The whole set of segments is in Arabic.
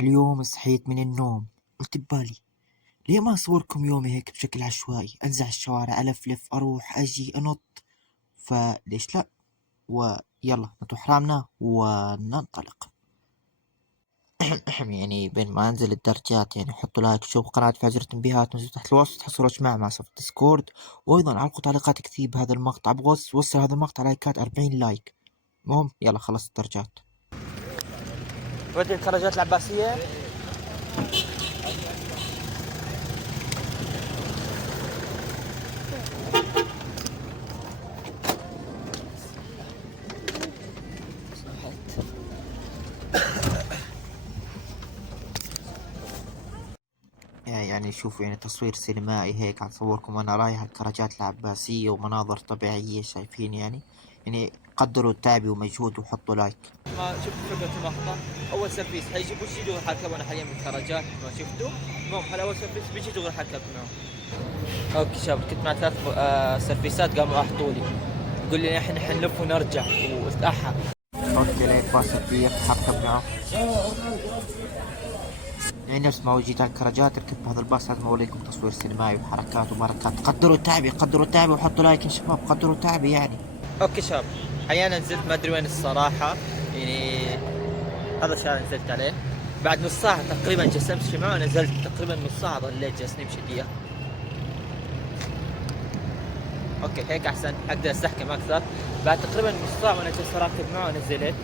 اليوم صحيت من النوم، قلت ببالي ليه ما أصوركم يومي هيك بشكل عشوائي، أنزع الشوارع ألفلف أروح أجي أنط، فليش لأ؟ ويلا نطوي حرامنا وننطلق. يعني بين ما أنزل الدرجات يعني حطوا لايك وشوفوا قناة فجر تنبيهات موجودة تحت الوصف، تحصلوا جماعة مع صف ديسكورد، وأيضا علقوا تعليقات كثير بهذا المقطع، أبغى أوصل هذا المقطع لايكات 40 لايك. المهم يلا خلصت الدرجات. ودي الدرجات العباسية. يعني شوفوا يعني تصوير سينمائي هيك أصوركم وأنا رايح الكرجات العباسية ومناظر طبيعية شايفين يعني قدروا تعبي ومجهود وحطوا لايك. ما شفت فكرة المقطع. أول سيرفيس حيجيبوا شي دغري حركب أنا حاليا بالدرجات ما شفتوا. المهم هلا أول سيرفيس بيجي دغري حركب معه. أوكي شباب كنت مع ثلاث سيرفيسات قاموا أحطوا لي يقول لي إحنا حنلف ونرجع وقلت أحا. حط ليك باص كبير حركب معه، يعني نفس ما جيت على الكرجات ركبت هذا الباص لازم أوريكم تصوير سينمائي وحركات وبركات. قدروا تعبي وحطوا لايك يا شباب، قدروا تعبي يعني. أوكي شباب أحيانا نزلت ما أدري وين الصراحة يعني. هذا الشارع نزلت عليه بعد نص ساعة تقريبا جلست أمشي معه. نزلت تقريبا نص ساعة ظليت جالس نمشي فيها. اوكي هيك احسن اقدر استحكم اكثر. بعد تقريبا نص ساعه وانا جالس اراكب معه نزلت.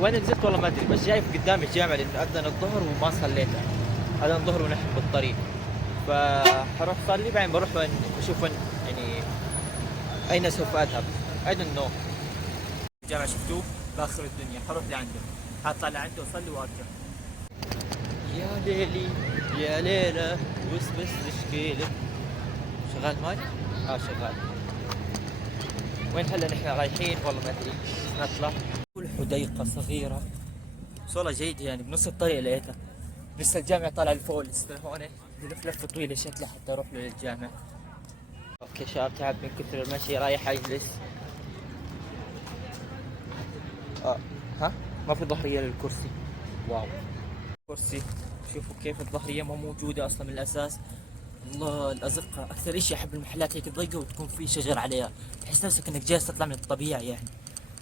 وين نزلت والله ما ادري بس شايف قدامي الجامع لانه اذن الظهر وما صليته. اذن الظهر ونحن بالطريق فحروح صلي بعدين بروح وين بشوف وين يعني اين سوف اذهب. I don't know. الجامع شفتوه باخر الدنيا حروح لعنده. حاطلع لعنده واصلي وارجع. يا ليلي يا ليلة وسبس تشكيلة. شغال ماي؟ شغال. وين هلا نحن رايحين والله ما ادري. نطلع حديقة صغيرة بس والله جيدة يعني بنص الطريق لقيتها. لسه الجامع طالع لفوق لسه هون. بلف لفة طويلة شكلها حتى اروح له للجامع. اوكي شباب تعب من كثر المشي رايح اجلس. ها ما في ظهرية للكرسي. واو كرسي. شوفوا كيف الظهرية ما موجودة اصلا من الاساس. الله الازقة اكثر اشي احب المحلات هيك ضيقة وتكون في شجر عليها. تحس نفسك انك جالس تطلع من الطبيعة يعني.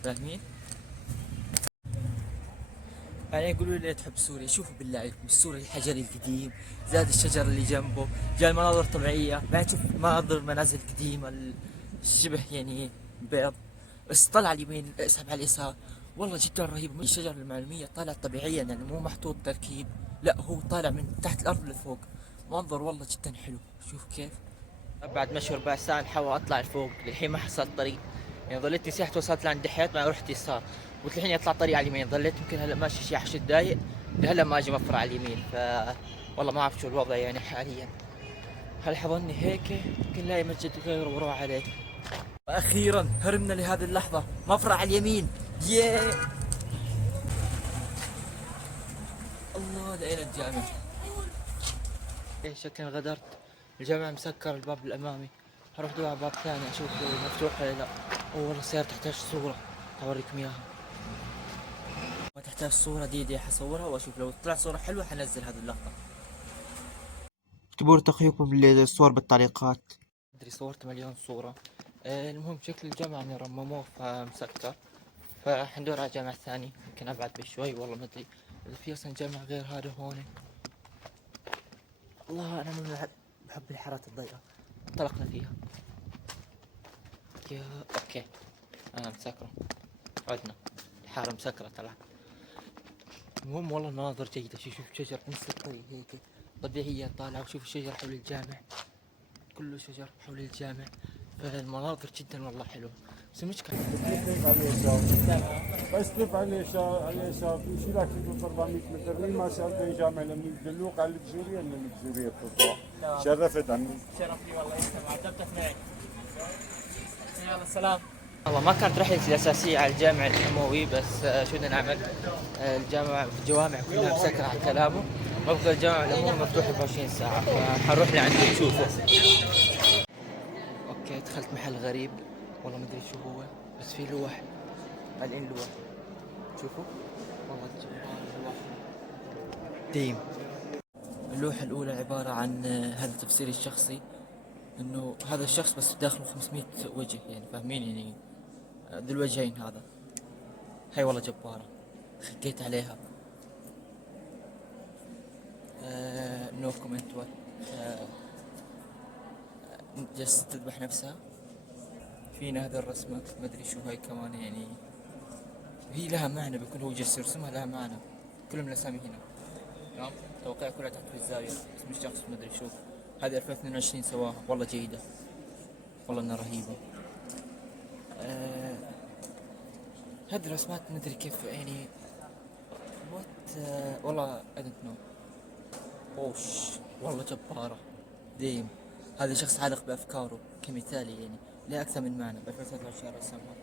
فاهمين؟ يعني يقولوا لي تحب سوريا. شوفوا بالله عليكم السوري الحجر القديم زاد الشجر اللي جنبه جاء المناظر طبيعية بعد تشوف مناظر منازل قديمة الشبه يعني بيض. بس طلع اليمين اسحب على اليسار والله جدا رهيب. الشجر المعلومية طالع طبيعيا يعني مو محطوط تركيب. لا هو طالع من تحت الأرض لفوق. منظر والله جدا حلو. شوف كيف. بعد مشي ربع ساعة نحاول أطلع لفوق للحين ما حصلت طريق. يعني ظليتني سيحت وصلت لعند دحيت ما رحت يسار. قلت الحين يطلع طريق على اليمين ظليت يمكن هلا ماشي شي 10 دقايق لهلا ما اجي مفر على اليمين. والله ما اعرف شو الوضع يعني حاليا. هل حظني هيك يمكن لا يمجد غيره وروح عليه. واخيرا هرمنا لهذه اللحظة مفر على اليمين. ياه الله لقينا الجامع. ايه شكلي غدرت. الجامع مسكر الباب الامامي. هروح دور على باب ثاني اشوف مفتوح ولا لا. اوه والله السيارة تحتاج صورة اوريكم اياها. ما تحتاج صورة دي حصورها واشوف لو طلع صورة حلوة حنزل هذه اللقطة. اكتبوا تقييمكم للصور بالتعليقات. ادري صورت مليون صورة. المهم شكل الجامع يعني رمموه فمسكر. فحندور على جامع ثاني يمكن ابعد بشوي والله ما ادري اذا في اصلا جامع غير هذا هون. الله انا من بحب الحارات الضيقة. انطلقنا فيها. يا اوكي انا مسكرة. عدنا الحارة مسكرة طلعت. المهم والله المناظر جيدة. شوف شجر نص الطريق هيك طبيعية طالعة وشوف الشجر حول الجامع. كله شجر حول الجامع فالمناظر جدا والله حلوة. بس المشكلة بس تلف على اليسار على اليسار تمشي لك 400 متر من ما سالت الجامع لما يدلوك على الجزيرة ان الجزيرة بتطلع. شرفت عني. شرف لي والله يسلم عجبتك معي. يلا سلام. والله ما كانت رحلتي الأساسية على الجامع الأموي بس شو بدنا نعمل. الجوامع كلها مسكرة على كلامه. مبقى الجامع الأموي مفتوح 24 ساعة فحنروح لعنده نشوفه. اوكي دخلت محل غريب والله ما ادري شو هو بس في لوح. قالين لوح. شوفوا والله جبار لوح. ديم. اللوحة الأولى عبارة عن هذا تفسيري الشخصي، إنه هذا الشخص بس داخله 500 وجه، يعني فاهمين يعني ذو الوجهين هذا. هاي والله جبارة، خكيت عليها. نو كومنت وات، جالسة تذبح نفسها. فينا هذا الرسمة ما أدري شو هاي كمان، يعني هي لها معنى، بيكون هو جالس يرسمها لها معنى. كلهم الأسامي هنا تمام. توقيع كلها تحت في الزاوية، اسم الشخص ما أدري شو. هذه 2022 سواها، والله جيدة، والله إنها رهيبة. هذه الرسمات ما أدري كيف يعني وات، والله I don't know. اوش والله جبارة ديم. هذا شخص عالق بأفكاره كمثالي، يعني لا أكثر من معنى. ب 2023 رسمها.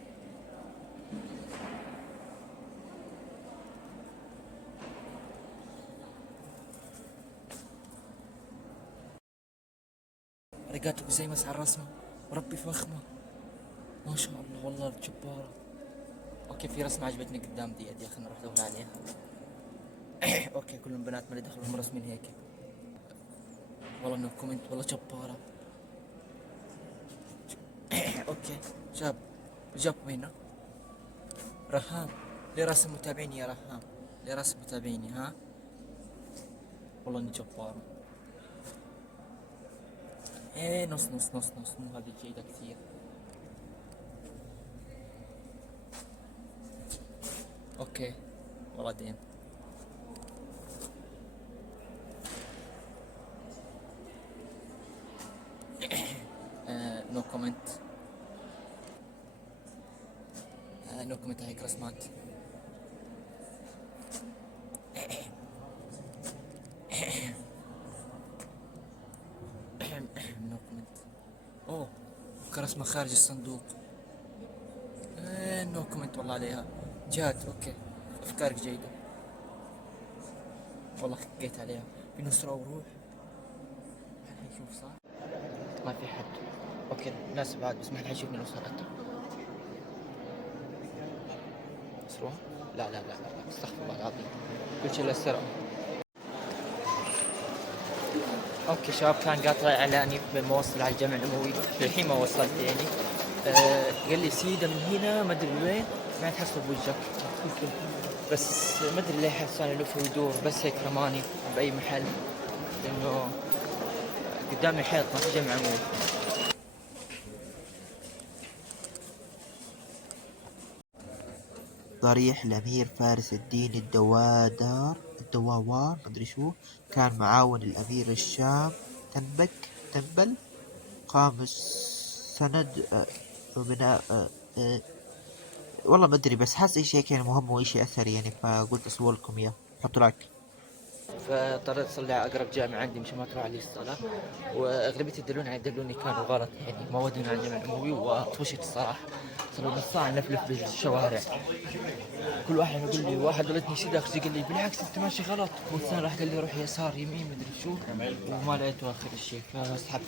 رقاته زي مسح الرسمة، وربي فخمة ما شاء الله، والله جبارة. اوكي في رسمة عجبتني قدام دي خلينا نروح ندور عليها. اوكي كلهم بنات ما لي دخل، هم رسمين هيك. والله انه كومنت والله جبارة. اوكي شاب جاب هنا رهام. ليه راسم متابعيني يا رهام؟ ليه راسم متابعيني ها؟ والله اني جبارة. ايه نص نص نص نص، مو هذه جيدة كثير. اوكي والله ديم. نو كومنت، نو كومنت. هيك رسمات. نو كومنت. اوه كرسمة خارج الصندوق. نو كومنت والله عليها جاد. اوكي افكارك جيدة، والله خكيت عليها. في نصرة وروح. هل حيشوف صح؟ ما في حد. اوكي ناس بعد بس ما حد حيشوفني لو صار أتى. سروها؟ لا لا لا لا، استغفر الله العظيم، كل شيء للسرقة. اوكي شباب، كان قاطع اعلاني بموصل على الجامع الاموي، للحين ما وصلت يعني. قال لي سيدة من هنا ما ادري وين، ما تحصل بوجهك، بس ما ادري ليه حساني يلف ويدور، بس هيك رماني باي محل، لانه قدامي حيط ما في جامع اموي. ضريح الأمير فارس الدين الدواوار مدري شو، كان معاون الأمير الشام تنبل، قام سند بناء والله ما أدري، بس حاس إشي هيك يعني مهم وإشي أثري يعني، فقلت أصور لكم إياه حطوا لايك. فاضطريت اصلي على اقرب جامع عندي مشان ما تروح علي الصلاه، واغلبيه يدلوني كانوا غلط، يعني ما ودوني على الجامع الاموي، وطفشت الصراحه. صار نص ساعه نلفلف بالشوارع، كل واحد يقول لي، واحد ولدني شي داخل قال لي بالعكس انت ماشي غلط، والثاني راح قال لي روح يسار يمين مدري شو، وما لقيته اخر الشيء فسحبت.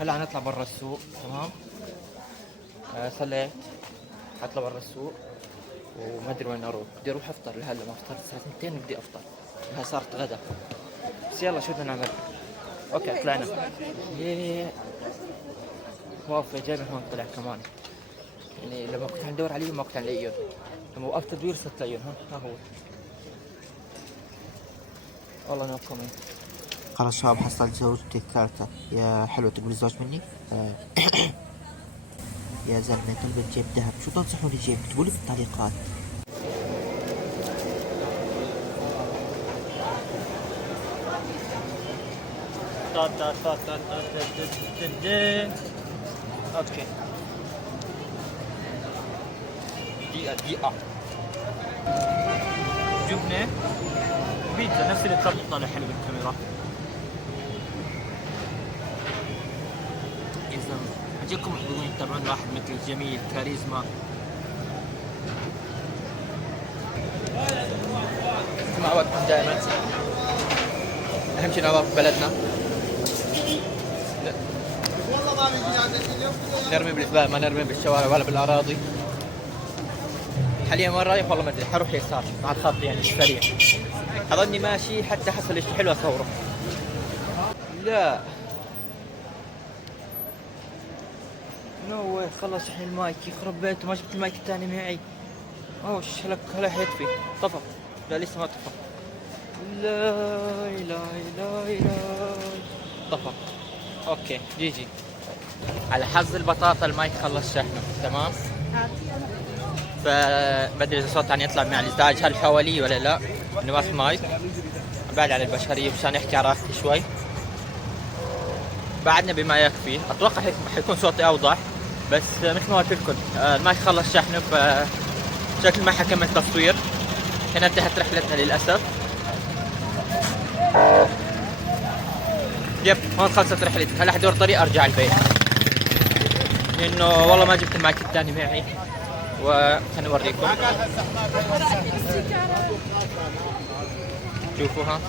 هلا نطلع برا السوق تمام. صليت حطلع برا السوق وما ادري وين اروح، بدي اروح افطر لهلا، ما فطرت الساعه 2 بدي افطر، هاي صارت غدا، بس يلا شو بدنا نعمل. اوكي طلعنا. واقف جايب هون طلع كمان، يعني لما كنت عم دور عليه ما كنت عم لاقيهم، لما وقفت تدوير صرت لاقيهم. ها هو والله نو كومنت. خلاص شباب، حصلت زوجتي الثالثة. يا حلوة تقول الزوج مني. يا زلمة طلبت جيب ذهب، شو تنصحوني جيب؟ اكتبوا لي في التعليقات. اوكي دقيقة جبنة بيتزا نفس اللي طالع حلو بالكاميرا. إذا أجيكم محظوظين تتابعون واحد مثل الجميل كاريزما. مع وقتكم دائما، أهم شيء نظافة بلدنا. نرمي بالزبالة، ما نرمي بالشوارع ولا بالأراضي. حاليا وين رايح والله ما ادري، حروح يسار مع الخط يعني سريع. اظني ماشي حتى حصل اشي حلوه ثوره. لا نو واي، خلص شحن المايك، يخرب بيته ما جبت المايك الثاني معي. اوه شلك هلا يطفي، طفى. لا لسه ما طفى. لا لا لا لا طفى. اوكي جي جي. على حظ البطاطا المايك خلص شحنه تمام. فما ادري اذا صوت عم يطلع مع الازدواج هل حوالي ولا لا، انه ما في مايك. بعد عن البشريه مشان يحكي على راحتي شوي. بعدنا بما يكفي، اتوقع هيك حيكون صوتي اوضح. بس مثل ما قلت لكم المايك خلص شحنه، فشكل ما حكمل تصوير. هنا انتهت رحلتنا للاسف. يب هون خلصت رحلتي، هلا حدور طريق ارجع البيت، لانه والله ما جبت المايك الثاني معي. وخليني اوريكم، شوفوا ها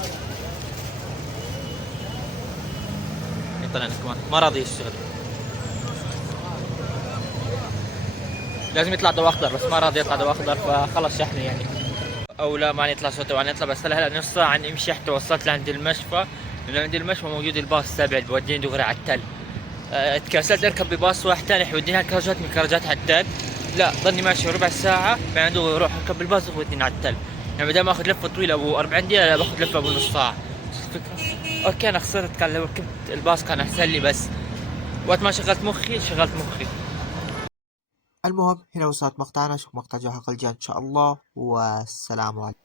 طلعنا كمان ما راضي يشتغل. لازم يطلع ضوء اخضر بس ما راضي يطلع ضوء اخضر، فخلص شحنه يعني. او لا ما يطلع صوته وعن يطلع. بس هلا نص ساعه نمشي حتى وصلت لعند المشفى، لانه عند المشفى موجود الباص 7 اللي بوديني دغري على التل. تكاسلت اركب بباص واحد ثاني حيوديني على كراجات من كراجات على التل. لا ضلني ماشي ربع ساعه ما عنده يروح اركب الباص يوديني على التل. يعني بدل ما اخذ لفه طويله ابو 40 دقيقه لا باخذ لفه ابو نص ساعه. الفكره اوكي انا خسرت، كان لو ركبت الباص كان احسن لي، بس وقت ما شغلت مخي. المهم هنا وصلت مقطعنا، نشوف مقطع جو حلقة الجاي إن شاء الله، والسلام عليكم.